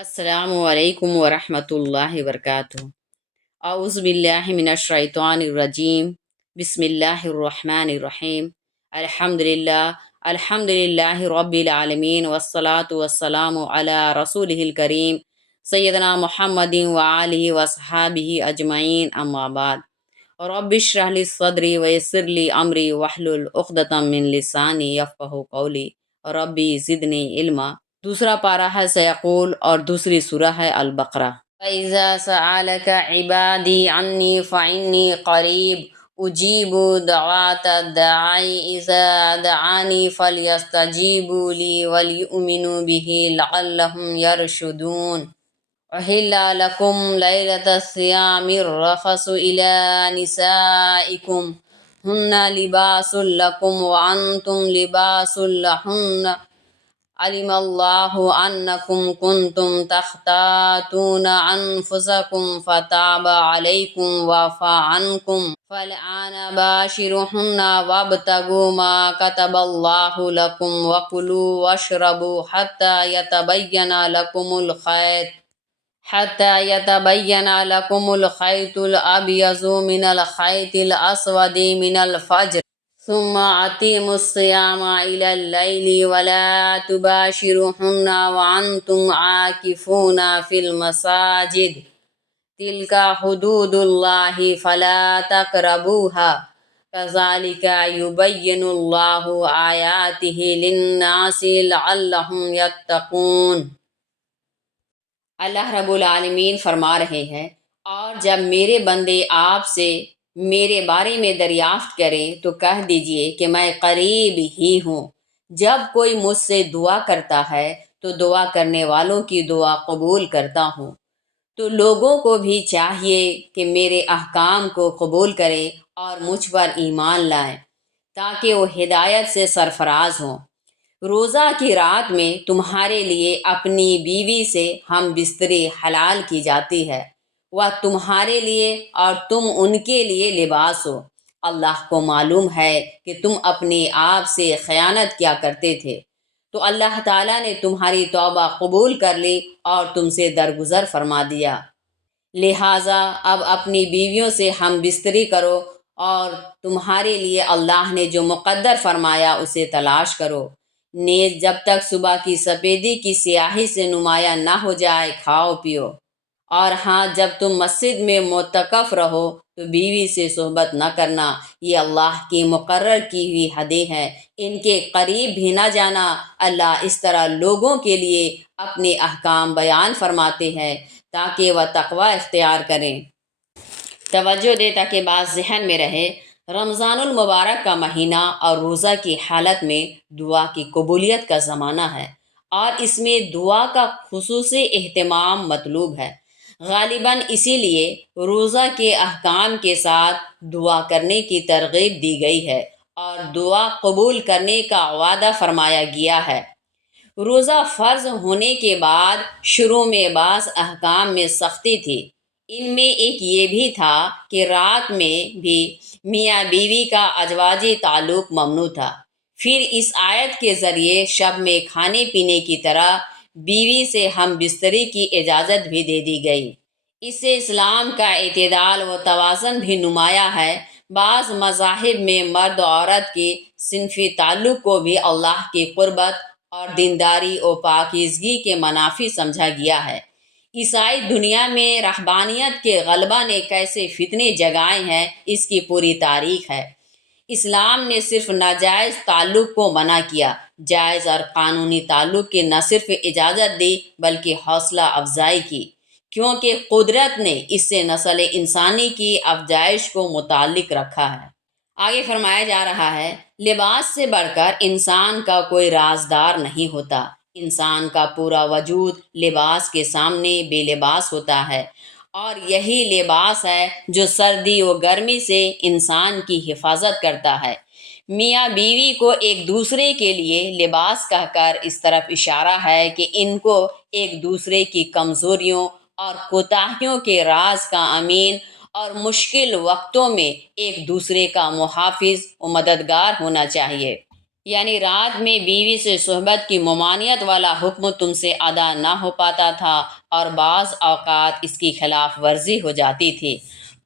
السلام علیکم ورحمۃ اللہ وبرکاتہ۔ اعوذ باللہ من الشیطان الرجیم، بسم اللہ الرحمن الرحیم۔ الحمد للہ رب العالمین، والصلاة والسلام علی رسولہ الکریم سیدنا محمد وآلہ وصحابہ اجمعین، اما بعد۔ رب اشرح لی صدری ویسر لی امری واحلل عقدۃ من لسانی یفقہوا قولی ربی زدنی علما۔ دوسرا پارہ ہے سیقول اور دوسری سورہ ہے البقرہ۔ وَإِذَا سَأَلَكَ عِبَادِي عَنِّي فَإِنِّي قَرِيبٌ أُجِيبُ دَعْوَةَ الدَّاعِ إِذَا دَعَانِ فَلْيَسْتَجِيبُوا لِي وَلْيُؤْمِنُوا بِهِ لَعَلَّهُمْ يَرْشُدُونَ۔ أُحِلَّ لَكُمْ لَيْلَةَ الصِّيَامِ الرَّفَثُ إِلَى نِسَائِكُمْ هُنَّ لِبَاسٌ لَكُمْ وَأَنْتُمْ لِبَاسٌ لَهُنَّ علم اللہ انکم کنتم تختانون انفسکم فتاب علیکم وعفی عنکم فالآن باشروہن وابتغوا ما کتب اللہ لکم وکلوا واشربوا حتی یتبین لکم الخیط الابیض من الخیط الاسود من الفجر ثم أتموا الصيام إلى الليل ولا تباشروهن وأنتم عاكفون في المساجد تلك حدود الله فلا تقربوها كذلك يبين الله آياته للناس لعلهم يتقون۔ اللہ رب العالمین فرما رہے ہیں، اور جب میرے بندے آپ سے میرے بارے میں دریافت کریں تو کہہ دیجئے کہ میں قریب ہی ہوں۔ جب کوئی مجھ سے دعا کرتا ہے تو دعا کرنے والوں کی دعا قبول کرتا ہوں۔ تو لوگوں کو بھی چاہیے کہ میرے احکام کو قبول کریں اور مجھ پر ایمان لائیں تاکہ وہ ہدایت سے سرفراز ہوں۔ روزہ کی رات میں تمہارے لیے اپنی بیوی سے ہم بستری حلال کی جاتی ہے، وہ تمہارے لیے اور تم ان کے لیے لباس ہو۔ اللہ کو معلوم ہے کہ تم اپنے آپ سے خیانت کیا کرتے تھے، تو اللہ تعالیٰ نے تمہاری توبہ قبول کر لی اور تم سے درگزر فرما دیا۔ لہٰذا اب اپنی بیویوں سے ہم بستری کرو اور تمہارے لیے اللہ نے جو مقدر فرمایا اسے تلاش کرو۔ نیز جب تک صبح کی سفیدی کی سیاہی سے نمایاں نہ ہو جائے کھاؤ پیو، اور ہاں جب تم مسجد میں معتکف رہو تو بیوی سے صحبت نہ کرنا، یہ اللہ کی مقرر کی ہوئی حدیں ہیں، ان کے قریب بھی نہ جانا۔ اللہ اس طرح لوگوں کے لیے اپنے احکام بیان فرماتے ہیں تاکہ وہ تقوی اختیار کریں۔ توجہ دے تاکہ بات ذہن میں رہے، رمضان المبارک کا مہینہ اور روزہ کی حالت میں دعا کی قبولیت کا زمانہ ہے، اور اس میں دعا کا خصوصی اہتمام مطلوب ہے۔ غالباً اسی لیے روزہ کے احکام کے ساتھ دعا کرنے کی ترغیب دی گئی ہے اور دعا قبول کرنے کا وعدہ فرمایا گیا ہے۔ روزہ فرض ہونے کے بعد شروع میں بعض احکام میں سختی تھی۔ ان میں ایک یہ بھی تھا کہ رات میں بھی میاں بیوی کا ازواجی تعلق ممنوع تھا۔ پھر اس آیت کے ذریعے شب میں کھانے پینے کی طرح بیوی سے ہم بستری کی اجازت بھی دے دی گئی۔ اس سے اسلام کا اعتدال و توازن بھی نمایاں ہے۔ بعض مذاہب میں مرد و عورت کے صنفی تعلق کو بھی اللہ کی قربت اور دینداری و پاکیزگی کے منافی سمجھا گیا ہے۔ عیسائی دنیا میں رہبانیت کے غلبہ نے کیسے فتنے جگائے ہیں اس کی پوری تاریخ ہے۔ اسلام نے صرف ناجائز تعلق کو منع کیا، جائز اور قانونی تعلق کی نہ صرف اجازت دی بلکہ حوصلہ افزائی کی، کیونکہ قدرت نے اس سے نسل انسانی کی افزائش کو متعلق رکھا ہے۔ آگے فرمایا جا رہا ہے، لباس سے بڑھ کر انسان کا کوئی رازدار نہیں ہوتا۔ انسان کا پورا وجود لباس کے سامنے بے لباس ہوتا ہے، اور یہی لباس ہے جو سردی و گرمی سے انسان کی حفاظت کرتا ہے۔ میاں بیوی کو ایک دوسرے کے لیے لباس کہہ کر اس طرف اشارہ ہے کہ ان کو ایک دوسرے کی کمزوریوں اور کوتاہیوں کے راز کا امین اور مشکل وقتوں میں ایک دوسرے کا محافظ و مددگار ہونا چاہیے۔ یعنی رات میں بیوی سے صحبت کی ممانعت والا حکم تم سے ادا نہ ہو پاتا تھا اور بعض اوقات اس کی خلاف ورزی ہو جاتی تھی۔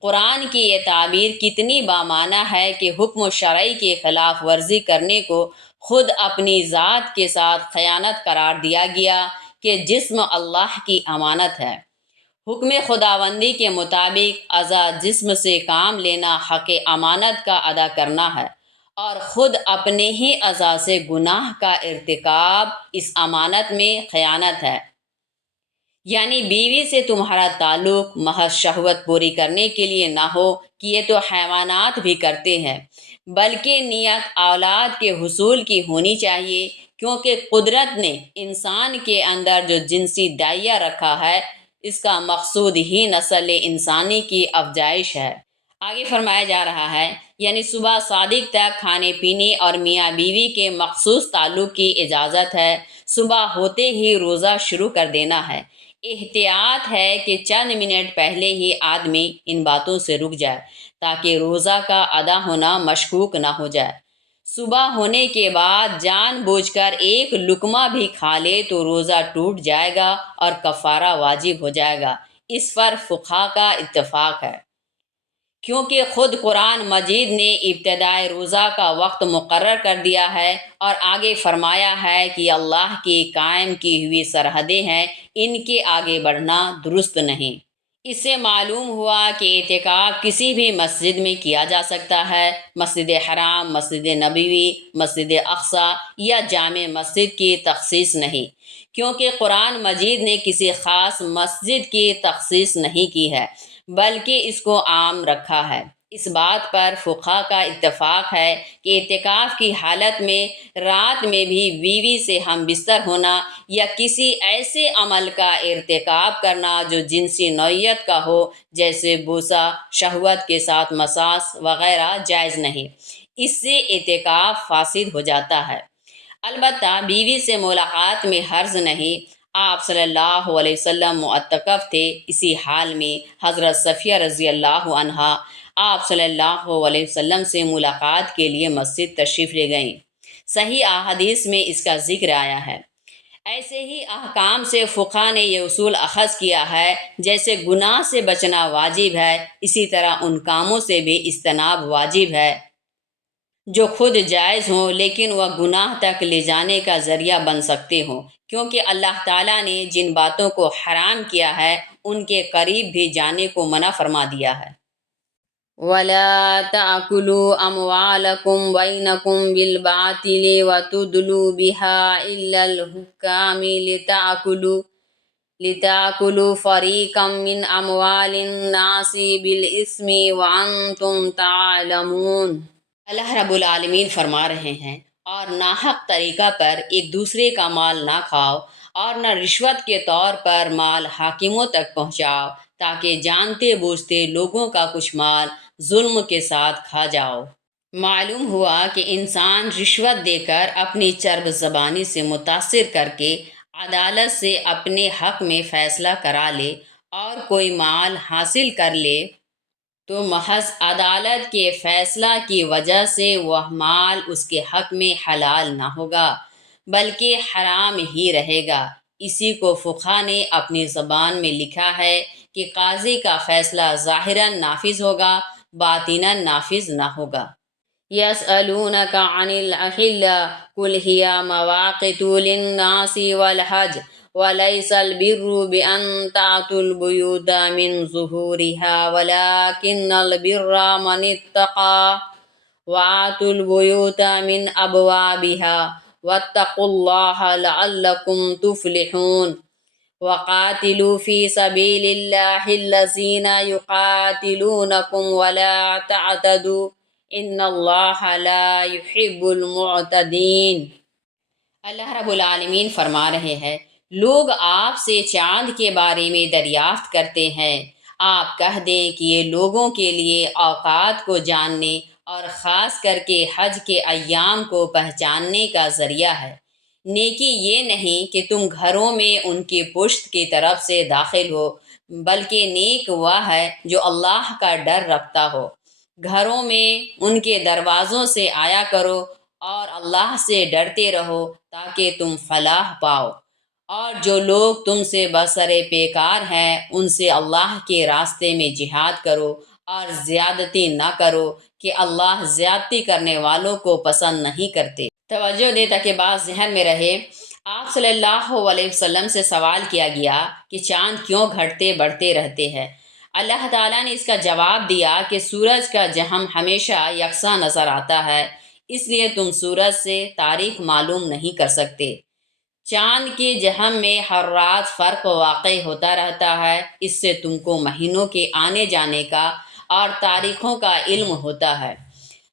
قرآن کی یہ تعبیر کتنی بامعنی ہے کہ حکم شرعی کی خلاف ورزی کرنے کو خود اپنی ذات کے ساتھ خیانت قرار دیا گیا کہ جسم اللہ کی امانت ہے۔ حکم خداوندی کے مطابق اعضاء جسم سے کام لینا حق امانت کا ادا کرنا ہے، اور خود اپنے ہی اعضاء سے گناہ کا ارتکاب اس امانت میں خیانت ہے۔ یعنی بیوی سے تمہارا تعلق محض شہوت پوری کرنے کے لیے نہ ہو کہ یہ تو حیوانات بھی کرتے ہیں، بلکہ نیت اولاد کے حصول کی ہونی چاہیے، کیونکہ قدرت نے انسان کے اندر جو جنسی دائیا رکھا ہے اس کا مقصود ہی نسل انسانی کی افزائش ہے۔ آگے فرمایا جا رہا ہے، یعنی صبح صادق تک کھانے پینے اور میاں بیوی کے مخصوص تعلق کی اجازت ہے۔ صبح ہوتے ہی روزہ شروع کر دینا ہے۔ احتیاط ہے کہ چند منٹ پہلے ہی آدمی ان باتوں سے رک جائے تاکہ روزہ کا ادا ہونا مشکوک نہ ہو جائے۔ صبح ہونے کے بعد جان بوجھ کر ایک لقمہ بھی کھا لے تو روزہ ٹوٹ جائے گا اور کفارہ واجب ہو جائے گا۔ اس پر فقہا کا اتفاق ہے، کیونکہ خود قرآن مجید نے ابتدائے روزہ کا وقت مقرر کر دیا ہے اور آگے فرمایا ہے کہ اللہ کی قائم کی ہوئی سرحدیں ہیں، ان کے آگے بڑھنا درست نہیں۔ اس سے معلوم ہوا کہ اعتکاف کسی بھی مسجد میں کیا جا سکتا ہے، مسجد حرام، مسجد نبوی، مسجد اقصی یا جامع مسجد کی تخصیص نہیں، کیونکہ قرآن مجید نے کسی خاص مسجد کی تخصیص نہیں کی ہے بلکہ اس کو عام رکھا ہے۔ اس بات پر فقہا کا اتفاق ہے کہ اعتکاف کی حالت میں رات میں بھی بیوی سے ہم بستر ہونا یا کسی ایسے عمل کا ارتکاب کرنا جو جنسی نوعیت کا ہو، جیسے بوسہ، شہوت کے ساتھ مساس وغیرہ، جائز نہیں۔ اس سے اعتکاف فاسد ہو جاتا ہے۔ البتہ بیوی سے ملاقات میں حرج نہیں۔ آپ صلی اللہ علیہ وسلم معتکف تھے، اسی حال میں حضرت صفیہ رضی اللہ عنہا آپ صلی اللہ علیہ وسلم سے ملاقات کے لیے مسجد تشریف لے گئیں۔ صحیح احادیث میں اس کا ذکر آیا ہے۔ ایسے ہی احکام سے فقہا نے یہ اصول اخذ کیا ہے، جیسے گناہ سے بچنا واجب ہے، اسی طرح ان کاموں سے بھی اجتناب واجب ہے جو خود جائز ہوں لیکن وہ گناہ تک لے جانے کا ذریعہ بن سکتے ہوں، کیونکہ اللہ تعالیٰ نے جن باتوں کو حرام کیا ہے ان کے قریب بھی جانے کو منع فرما دیا ہے۔ وَلَا تَأْكُلُوا أَمْوَالَكُمْ بَيْنَكُمْ بِالْبَاطِلِ وَتُدْلُوا بِهَا إِلَّا الْحُكَّامِ لِتَأْكُلُوا فَرِيقًا مِّنْ أَمْوَالِ النَّاسِ بِالْإِثْمِ وَأَنْتُمْ تَعْلَمُونَ۔ اللہ رب العالمین فرما رہے ہیں، اور ناحق طریقہ پر ایک دوسرے کا مال نہ کھاؤ اور نہ رشوت کے طور پر مال حاکموں تک پہنچاؤ تاکہ جانتے بوجھتے لوگوں کا کچھ مال ظلم کے ساتھ کھا جاؤ۔ معلوم ہوا کہ انسان رشوت دے کر اپنی چرب زبانی سے متاثر کر کے عدالت سے اپنے حق میں فیصلہ کرا لے اور کوئی مال حاصل کر لے تو محض عدالت کے فیصلہ کی وجہ سے وہ مال اس کے حق میں حلال نہ ہوگا بلکہ حرام ہی رہے گا۔ اسی کو فقہا نے اپنی زبان میں لکھا ہے کہ قاضی کا فیصلہ ظاہراً نافذ ہوگا، باطناً نافذ نہ ہوگا۔ يَسْأَلُونَكَ عَنِ الْأَهِلَّةِ قُلْ هِيَ مَوَاقِتُ لِلنَّاسِ وَالْحَجِّ وَلَيْسَ الْبِرُّ بِأَن تَأْتُوا الْبُيُوتَ مِنْ ظُهُورِهَا وَلَكِنَّ الْبِرَّ مَنِ اتَّقَىٰ وَآتُوا الْبُيُوتَ مِنْ أَبْوَابِهَا وَاتَّقُوا اللَّهَ لَعَلَّكُمْ تُفْلِحُونَ۔ وَقَاتِلُوا فِي سَبِيلِ اللَّهِ الَّذِينَ يُقَاتِلُونَكُمْ وَلَا تَعْتَدُوا إِنَّ اللَّهَ لَا يُحِبُّ الْمُعْتَدِينَ۔ اللہ رب العالمین فرما رہے ہیں، لوگ آپ سے چاند کے بارے میں دریافت کرتے ہیں، آپ کہہ دیں کہ یہ لوگوں کے لیے اوقات کو جاننے اور خاص کر کے حج کے ایام کو پہچاننے کا ذریعہ ہے۔ نیکی یہ نہیں کہ تم گھروں میں ان کی پشت کی طرف سے داخل ہو، بلکہ نیک وہ ہے جو اللہ کا ڈر رکھتا ہو۔ گھروں میں ان کے دروازوں سے آیا کرو اور اللہ سے ڈرتے رہو تاکہ تم فلاح پاؤ، اور جو لوگ تم سے بسرے پیکار ہیں ان سے اللہ کے راستے میں جہاد کرو اور زیادتی نہ کرو کہ اللہ زیادتی کرنے والوں کو پسند نہیں کرتے۔ توجہ دے تاکہ بات ذہن میں رہے۔ آپ صلی اللہ علیہ وسلم سے سوال کیا گیا کہ چاند کیوں گھٹتے بڑھتے رہتے ہیں؟ اللہ تعالیٰ نے اس کا جواب دیا کہ سورج کا جہم ہمیشہ یکساں نظر آتا ہے، اس لیے تم سورج سے تاریخ معلوم نہیں کر سکتے۔ چاند کے جہم میں ہر رات فرق واقع ہوتا رہتا ہے، اس سے تم کو مہینوں کے آنے جانے کا اور تاریخوں کا علم ہوتا ہے۔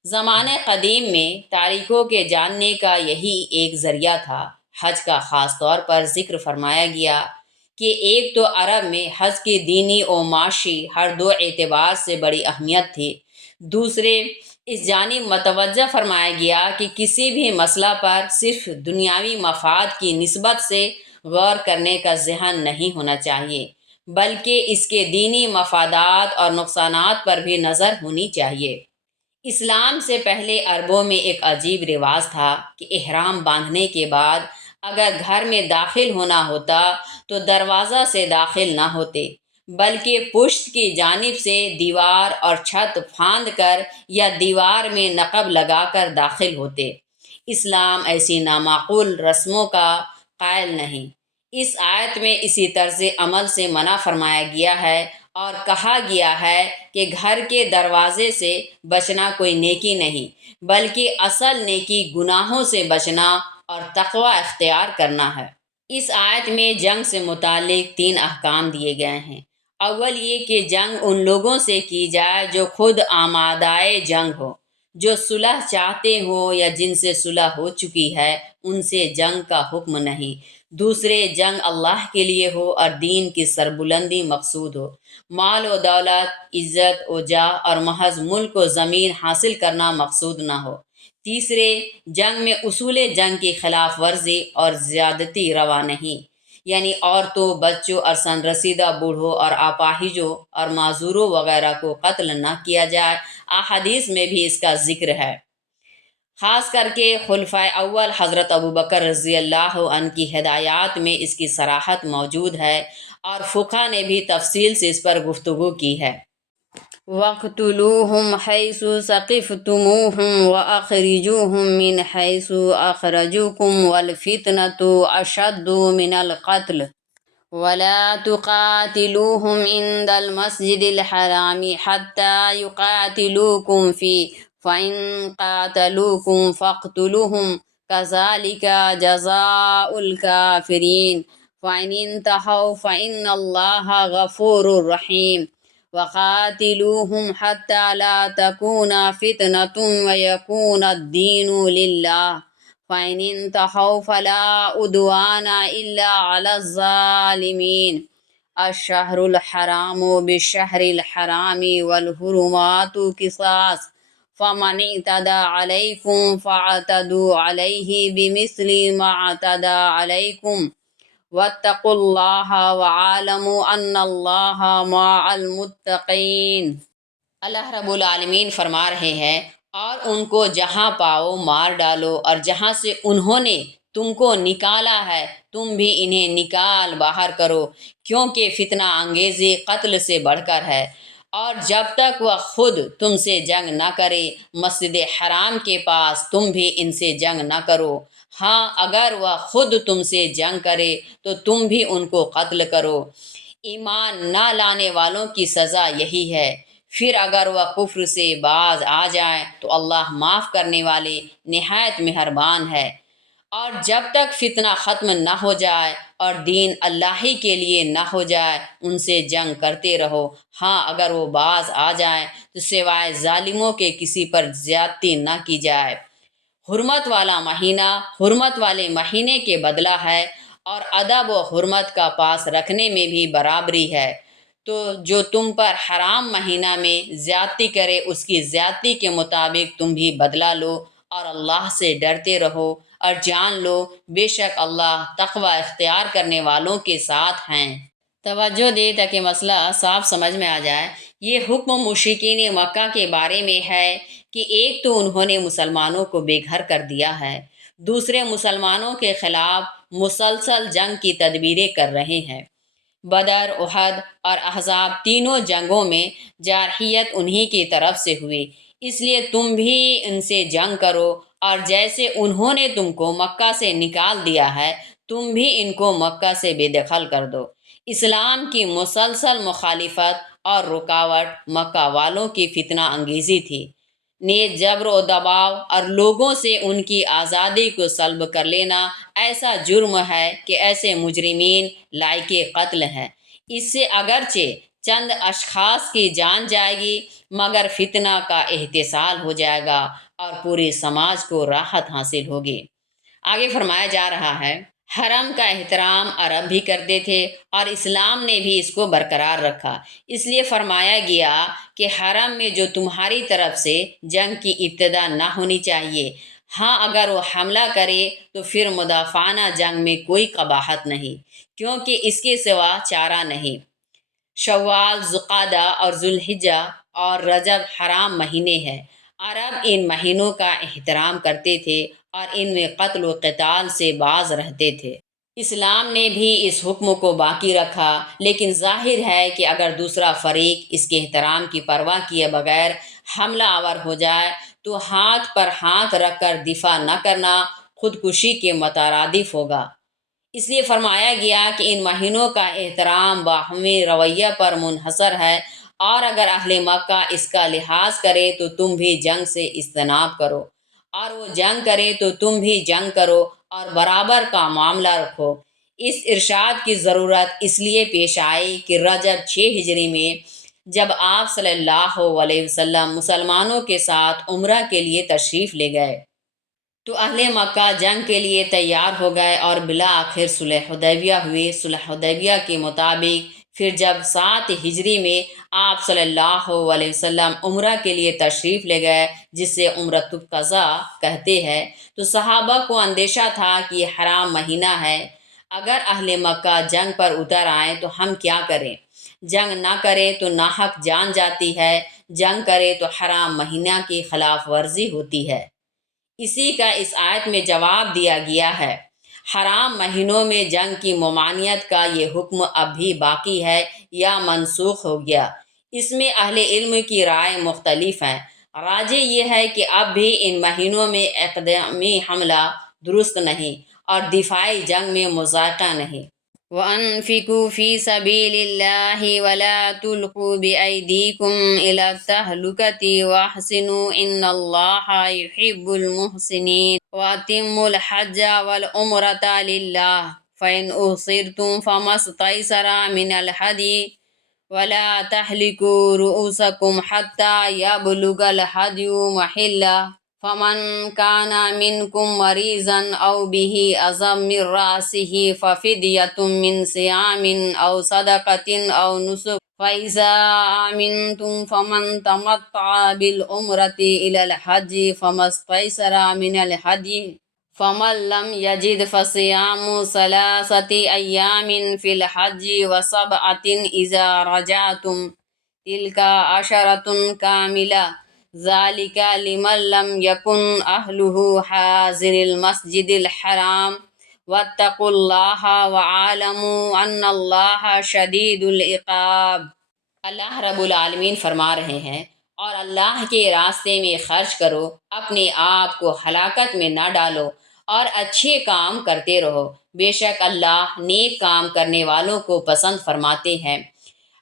زمانے قدیم میں تاریخوں کے جاننے کا یہی ایک ذریعہ تھا۔ حج کا خاص طور پر ذکر فرمایا گیا کہ ایک تو عرب میں حج کی دینی و معاشی ہر دو اعتبار سے بڑی اہمیت تھی، دوسرے اس جانب متوجہ فرمایا گیا کہ کسی بھی مسئلہ پر صرف دنیاوی مفاد کی نسبت سے غور کرنے کا ذہن نہیں ہونا چاہیے، بلکہ اس کے دینی مفادات اور نقصانات پر بھی نظر ہونی چاہیے۔ اسلام سے پہلے عربوں میں ایک عجیب رواج تھا کہ احرام باندھنے کے بعد اگر گھر میں داخل ہونا ہوتا تو دروازہ سے داخل نہ ہوتے، بلکہ پشت کی جانب سے دیوار اور چھت پھاند کر یا دیوار میں نقب لگا کر داخل ہوتے۔ اسلام ایسی نامعقول رسموں کا قائل نہیں۔ اس آیت میں اسی طرز عمل سے منع فرمایا گیا ہے اور کہا گیا ہے کہ گھر کے دروازے سے بچنا کوئی نیکی نہیں، بلکہ اصل نیکی گناہوں سے بچنا اور تقوی اختیار کرنا ہے۔ اس آیت میں جنگ سے متعلق 3 احکام دیے گئے ہیں۔ اول یہ کہ جنگ ان لوگوں سے کی جائے جو خود آمادۂ جنگ ہو، جو صلح چاہتے ہوں یا جن سے صلح ہو چکی ہے ان سے جنگ کا حکم نہیں۔ دوسرے، جنگ اللہ کے لیے ہو اور دین کی سربلندی مقصود ہو، مال و دولت، عزت و جاہ اور محض ملک و زمین حاصل کرنا مقصود نہ ہو۔ تیسرے، جنگ میں اصول جنگ کی خلاف ورزی اور زیادتی روا نہیں، یعنی عورتوں، بچوں اور سن رسیدہ بوڑھوں اور اپاہجوں اور معذوروں وغیرہ کو قتل نہ کیا جائے۔ احادیث میں بھی اس کا ذکر ہے، خاص کر کے خلفائے اول حضرت ابوبکر رضی اللہ عنہ کی ہدایات میں اس کی صراحت موجود ہے، اور فقہ نے بھی تفصیل سے اس پر گفتگو کی ہے۔ وَاقْتُلُوهُمْ حَيْثُ ثَقِفْتُمُوهُمْ وَأَخْرِجُوهُمْ مِنْ حَيْثُ أَخْرَجُوكُمْ وَالْفِتْنَةُ أَشَدُّ مِنَ الْقَتْلِ وَلَا تُقَاتِلُوهُمْ عِنْدَ الْمَسْجِدِ الْحَرَامِ حَتَّى يُقَاتِلُوكُمْ فِيهِ فَإِنْ قَاتَلُوكُمْ فَاقْتُلُوهُمْ كَذَلِكَ جَزَاءُ الْكَافِرِينَ فَإِنِ انْتَهَوْا فَإِنَّ اللَّهَ غَفُورٌ رَحِيمٌ وَقَاتِلُوهُمْ حَتَّى لَا تَكُونَ فِتْنَةٌ وَيَكُونَ الدِّينُ لِلَّهِ فَإِنِ انْتَهَوْا فَلَا عُدْوَانَ إِلَّا عَلَى الظَّالِمِينَ الشَّهْرُ الْحَرَامُ بِالشَّهْرِ الْحَرَامِ وَالْحُرُمَاتُ قِصَاصٌ فَمَنِ اعْتَدَىٰ عَلَيْكُمْ فَاعْتَدُوا عَلَيْهِ بِمِثْلِ مَا اعْتَدَىٰ عَلَيْكُمْ وَاتَّقُوا اللَّهَ وَاعْلَمُوا أَنَّ اللَّهَ مَعَ الْمُتَّقِينَ۔ اللہ رب العالمین فرما رہے ہیں، اور ان کو جہاں پاؤ مار ڈالو، اور جہاں سے انہوں نے تم کو نکالا ہے تم بھی انہیں نکال باہر کرو، کیونکہ فتنہ انگیزی قتل سے بڑھ کر ہے۔ اور جب تک وہ خود تم سے جنگ نہ کرے مسجد حرام کے پاس تم بھی ان سے جنگ نہ کرو۔ ہاں، اگر وہ خود تم سے جنگ کرے تو تم بھی ان کو قتل کرو۔ ایمان نہ لانے والوں کی سزا یہی ہے۔ پھر اگر وہ کفر سے باز آ جائیں تو اللہ معاف کرنے والے نہایت مہربان ہے۔ اور جب تک فتنہ ختم نہ ہو جائے اور دین اللہ ہی کے لیے نہ ہو جائے ان سے جنگ کرتے رہو۔ ہاں، اگر وہ باز آ جائیں تو سوائے ظالموں کے کسی پر زیادتی نہ کی جائے۔ حرمت والا مہینہ حرمت والے مہینے کے بدلہ ہے، اور ادب و حرمت کا پاس رکھنے میں بھی برابری ہے۔ تو جو تم پر حرام مہینہ میں زیادتی کرے اس کی زیادتی کے مطابق تم بھی بدلہ لو، اور اللہ سے ڈرتے رہو، اور جان لو بے شک اللہ تقوی اختیار کرنے والوں کے ساتھ ہیں۔ توجہ دے تاکہ مسئلہ صاف سمجھ میں آ جائے یہ حکم مشرکین مکہ کے بارے میں ہے کہ ایک تو انہوں نے مسلمانوں کو بے گھر کر دیا ہے، دوسرے مسلمانوں کے خلاف مسلسل جنگ کی تدبیریں کر رہے ہیں۔ بدر، احد اور احزاب تینوں جنگوں میں جارحیت انہی کی طرف سے ہوئی، اس لیے تم بھی ان سے جنگ کرو، اور جیسے انہوں نے تم کو مکہ سے نکال دیا ہے تم بھی ان کو مکہ سے بے دخل کر دو۔ اسلام کی مسلسل مخالفت اور رکاوٹ مکہ والوں کی فتنہ انگیزی تھی، نیز جبر و دباؤ اور لوگوں سے ان کی آزادی کو سلب کر لینا ایسا جرم ہے کہ ایسے مجرمین لائق قتل ہیں۔ اس سے اگرچہ چند اشخاص کی جان جائے گی مگر فتنہ کا احتصال ہو جائے گا اور پورے سماج کو راحت حاصل ہوگی۔ آگے فرمایا جا رہا ہے، حرم کا احترام عرب بھی کرتے تھے اور اسلام نے بھی اس کو برقرار رکھا، اس لیے فرمایا گیا کہ حرم میں جو تمہاری طرف سے جنگ کی ابتدا نہ ہونی چاہیے، ہاں اگر وہ حملہ کرے تو پھر مدافعانہ جنگ میں کوئی قباحت نہیں، کیونکہ اس کے سوا چارہ نہیں۔ شوال، ذوالقعدہ اور ذوالحجہ اور رجب حرام مہینے ہیں، عرب ان مہینوں کا احترام کرتے تھے اور ان میں قتل و قتال سے باز رہتے تھے۔ اسلام نے بھی اس حکم کو باقی رکھا، لیکن ظاہر ہے کہ اگر دوسرا فریق اس کے احترام کی پرواہ کیے بغیر حملہ آور ہو جائے تو ہاتھ پر ہاتھ رکھ کر دفاع نہ کرنا خودکشی کے مترادف ہوگا۔ اس لیے فرمایا گیا کہ ان مہینوں کا احترام باہمی رویہ پر منحصر ہے، اور اگر اہل مکہ اس کا لحاظ کرے تو تم بھی جنگ سے اجتناب کرو، اور وہ جنگ کرے تو تم بھی جنگ کرو اور برابر کا معاملہ رکھو۔ اس ارشاد کی ضرورت اس لیے پیش آئی کہ رجب 6 ہجری میں جب آپ صلی اللہ علیہ وسلم مسلمانوں کے ساتھ عمرہ کے لیے تشریف لے گئے تو اہل مکہ جنگ کے لیے تیار ہو گئے اور بالآخر صلح حدیبیہ ہوئی۔ صلح حدیبیہ کے مطابق پھر جب 7 ہجری میں آپ صلی اللہ علیہ وسلم عمرہ کے لیے تشریف لے گئے، جسے عمرۃ القضاء کہتے ہیں، تو صحابہ کو اندیشہ تھا کہ یہ حرام مہینہ ہے، اگر اہل مکہ جنگ پر اتر آئیں تو ہم کیا کریں؟ جنگ نہ کریں تو ناحق جان جاتی ہے، جنگ کرے تو حرام مہینہ کی خلاف ورزی ہوتی ہے۔ اسی کا اس آیت میں جواب دیا گیا ہے۔ حرام مہینوں میں جنگ کی ممانعت کا یہ حکم اب بھی باقی ہے یا منسوخ ہو گیا؟ اس میں اہل علم کی رائے مختلف ہیں۔ راجح یہ ہے کہ اب بھی ان مہینوں میں اقدامی حملہ درست نہیں اور دفاعی جنگ میں مذاکرہ نہیں۔ وَأَنفِقُوا فِي سَبِيلِ اللَّهِ وَلَا تُلْقُوا بِأَيْدِيكُمْ إِلَى التَّهْلُكَةِ وَأَحْسِنُوا إِنَّ اللَّهَ يُحِبُّ الْمُحْسِنِينَ وَأَتِمُّوا الْحَجَّ وَالْعُمْرَةَ لِلَّهِ فَإِنْ أُحْصِرْتُمْ فَمَا اسْتَيْسَرَ مِنَ الْهَدْيِ وَلَا تَحْلِقُوا رُؤُوسَكُمْ حَتَّى يَبْلُغَ الْهَدْيُ مَحِلَّهُ فَمَنْ كَانَ مِنْكُمْ مَرِيضًا أَوْ بِهِ أَذًى مِنْ رَأْسِهِ فَفِدْيَةٌ مِنْ صِيَامٍ أَوْ صَدَقَةٍ أَوْ نُسُكٍ فَإِذَا أَمِنْتُمْ فَمَنْ تَمَتَّعَ بِالْعُمْرَةِ إِلَى الْحَجِّ فَمَا اسْتَيْسَرَ مِنَ الْهَدْيِ فَمَنْ لَمْ يَجِدْ فَصِيَامُ 3 أَيَّامٍ فِي الْحَجِّ وَسَبْعَةٍ إِذَا رَجَعْتُمْ تِلْكَ 10 كَامِلَةٌ ذَلِكَ لِمَنْ لَمْ يَكُنْ أَهْلُهُ حَاضِرِي الْمَسْجِدِ الْحَرَامِ وَاتَّقُوا اللَّهَ وَاعْلَمُوا أَنَّ اللَّهَ شَدِيدُ الْعِقَابِ۔ اللہ رب العالمین فرما رہے ہیں، اور اللہ کے راستے میں خرچ کرو، اپنے آپ کو ہلاکت میں نہ ڈالو اور اچھے کام کرتے رہو، بے شک اللہ نیک کام کرنے والوں کو پسند فرماتے ہیں۔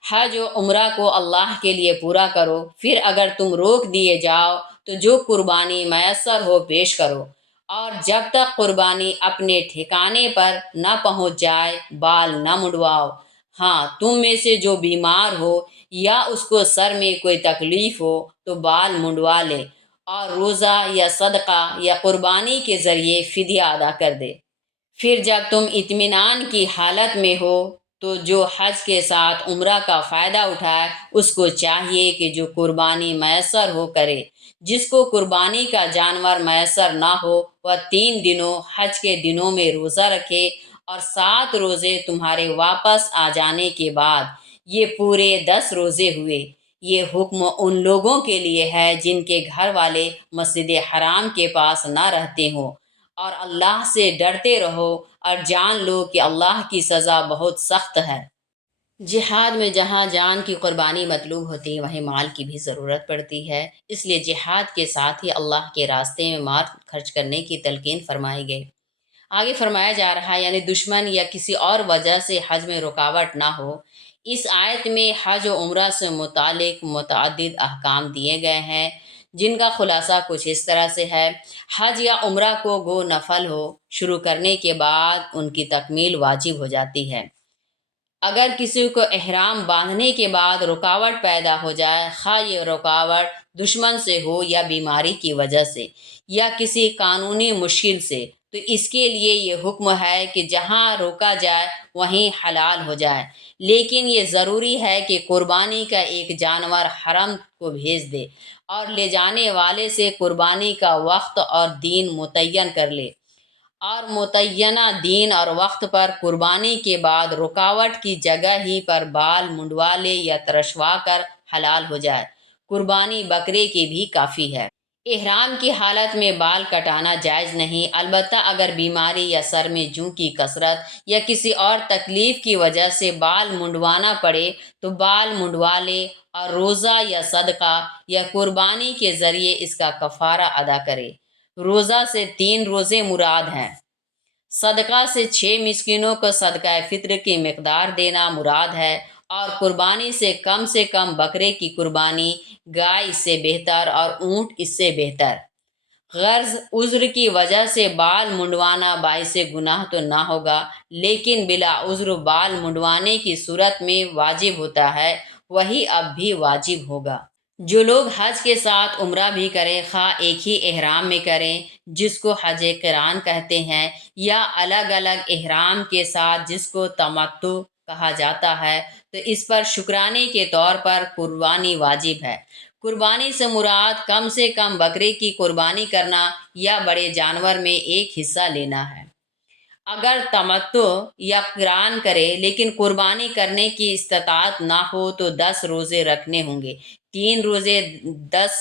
حج و عمرہ کو اللہ کے لیے پورا کرو، پھر اگر تم روک دیے جاؤ تو جو قربانی میسر ہو پیش کرو، اور جب تک قربانی اپنے ٹھکانے پر نہ پہنچ جائے بال نہ منڈواؤ۔ ہاں، تم میں سے جو بیمار ہو یا اس کو سر میں کوئی تکلیف ہو تو بال منڈوا لے اور روزہ یا صدقہ یا قربانی کے ذریعے فدیہ ادا کر دے۔ پھر جب تم اطمینان کی حالت میں ہو تو جو حج کے ساتھ عمرہ کا فائدہ اٹھائے اس کو چاہیے کہ جو قربانی میسر ہو کرے۔ جس کو قربانی کا جانور میسر نہ ہو وہ 3 دنوں حج کے دنوں میں روزہ رکھے، اور 7 روزے تمہارے واپس آ جانے کے بعد، یہ پورے 10 روزے ہوئے۔ یہ حکم ان لوگوں کے لیے ہے جن کے گھر والے مسجد حرام کے پاس نہ رہتے ہوں، اور اللہ سے ڈرتے رہو اور جان لو کہ اللہ کی سزا بہت سخت ہے۔ جہاد میں جہاں جان کی قربانی مطلوب ہوتی ہے وہیں مال کی بھی ضرورت پڑتی ہے، اس لیے جہاد کے ساتھ ہی اللہ کے راستے میں مال خرچ کرنے کی تلقین فرمائی گئی۔ آگے فرمایا جا رہا ہے یعنی دشمن یا کسی اور وجہ سے حج میں رکاوٹ نہ ہو۔ اس آیت میں حج و عمرہ سے متعلق متعدد احکام دیے گئے ہیں، جن کا خلاصہ کچھ اس طرح سے ہے۔ حج یا عمرہ کو گو نفل ہو، شروع کرنے کے بعد ان کی تکمیل واجب ہو جاتی ہے۔ اگر کسی کو احرام باندھنے کے بعد رکاوٹ پیدا ہو جائے، خواہ یہ رکاوٹ دشمن سے ہو یا بیماری کی وجہ سے یا کسی قانونی مشکل سے، تو اس کے لیے یہ حکم ہے کہ جہاں روکا جائے وہیں حلال ہو جائے، لیکن یہ ضروری ہے کہ قربانی کا ایک جانور حرم کو بھیج دے اور لے جانے والے سے قربانی کا وقت اور دین متعین کر لے، اور متعینہ دین اور وقت پر قربانی کے بعد رکاوٹ کی جگہ ہی پر بال منڈوا لے یا ترشوا کر حلال ہو جائے۔ قربانی بکرے کی بھی کافی ہے۔ احرام کی حالت میں بال کٹانا جائز نہیں، البتہ اگر بیماری یا سر میں جوں کی کثرت یا کسی اور تکلیف کی وجہ سے بال منڈوانا پڑے تو بال منڈوا لے اور روزہ یا صدقہ یا قربانی کے ذریعے اس کا کفارہ ادا کرے۔ روزہ سے 3 روزے مراد ہیں، صدقہ سے 6 مسکینوں کو صدقہ فطر کی مقدار دینا مراد ہے، اور قربانی سے کم بکرے کی قربانی، گائے اس سے بہتر اور اونٹ اس سے بہتر۔ غرض عذر کی وجہ سے بال منڈوانا باعث گناہ تو نہ ہوگا، لیکن بلا عذر بال منڈوانے کی صورت میں واجب ہوتا ہے، وہی اب بھی واجب ہوگا۔ جو لوگ حج کے ساتھ عمرہ بھی کریں، خواہ ایک ہی احرام میں کریں جس کو حج قران کہتے ہیں، یا الگ الگ احرام کے ساتھ جس کو تمتع کہا جاتا ہے، تو اس پر شکرانے کے طور پر قربانی واجب ہے۔ قربانی سے مراد کم سے کم بکرے کی قربانی کرنا یا بڑے جانور میں ایک حصہ لینا ہے۔ اگر تمتع یا قران کرے لیکن قربانی کرنے کی استطاعت نہ ہو تو 10 روزے رکھنے ہوں گے۔ 3 روزے 10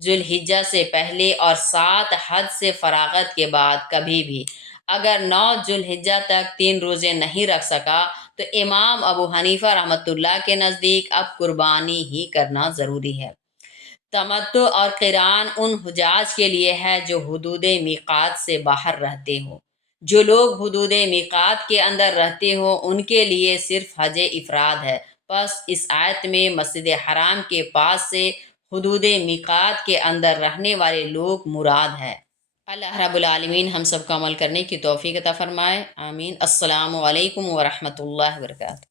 ذوالحجہ سے پہلے اور 7 حج سے فراغت کے بعد کبھی بھی۔ اگر 9 ذوالحجہ تک 3 روزے نہیں رکھ سکا تو امام ابو حنیفہ رحمۃ اللہ کے نزدیک اب قربانی ہی کرنا ضروری ہے۔ تمتع اور قران ان حجاج کے لیے ہے جو حدود میقات سے باہر رہتے ہوں۔ جو لوگ حدود میقات کے اندر رہتے ہوں ان کے لیے صرف حج افراد ہے، پس اس آیت میں مسجد حرام کے پاس سے حدود میقات کے اندر رہنے والے لوگ مراد ہے۔ اللہ رب العالمین ہم سب کو عمل کرنے کی توفیق عطا فرمائے، آمین۔ السلام علیکم ورحمۃ اللہ وبرکاتہ۔